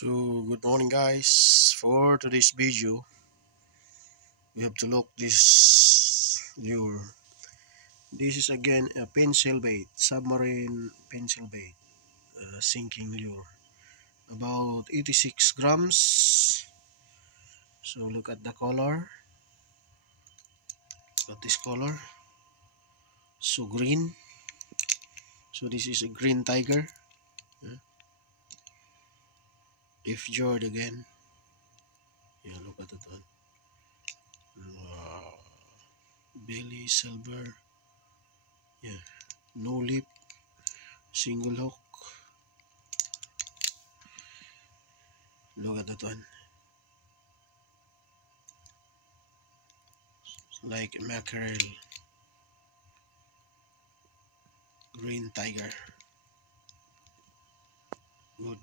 So good morning guys. For today's video, we have to look this lure. This is again a pencil bait, submarine pencil bait, sinking lure. About 86 grams. So look at the color. Got this color. So green. So this is a green tiger. If Jord again. Yeah, look at that one. Wow. Belly silver. Yeah. No lip. Single hook. Look at that one. Like mackerel. Green tiger. Good.